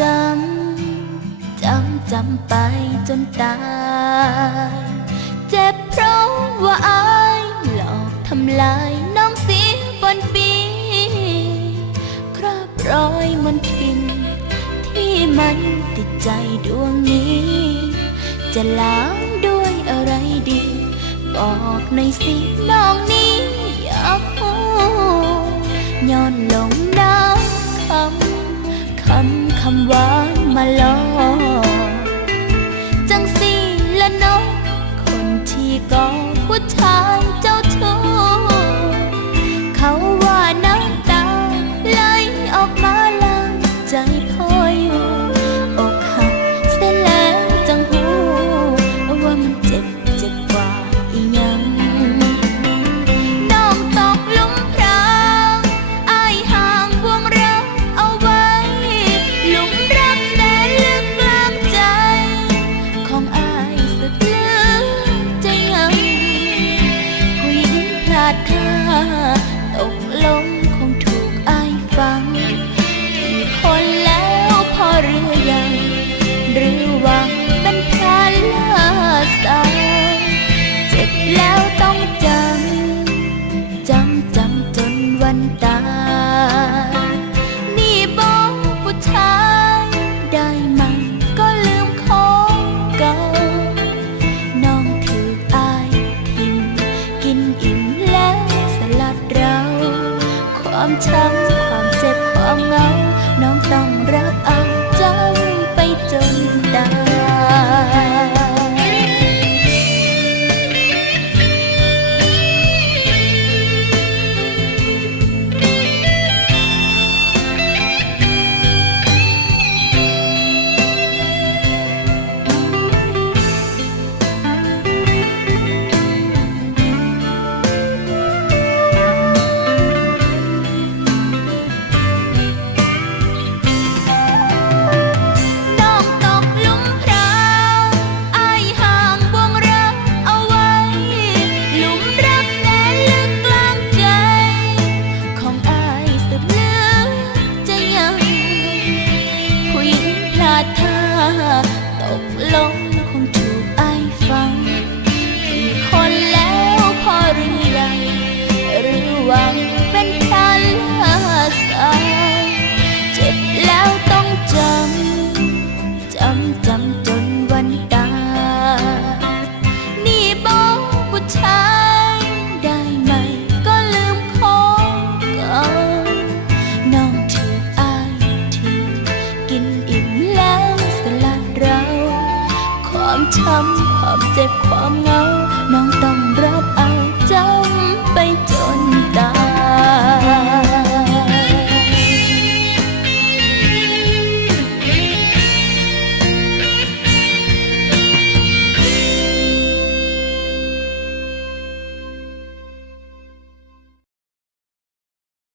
จำ จำ จำไปจนตาย เจ็บเพราะว่าอายหลอกทำลายน้องเสียบนปีคราบรอยมันทิ้งที่มันติดใจดวงนี้ จะล้างด้วยอะไรดี บอกในสิน้อง มาลอกจังสีและนกคนที่ก่อผู้ชายจ tha tộc long ช้ำความเจ็บความเหงา 他 เจ็บความเหงา น้องต้องรับ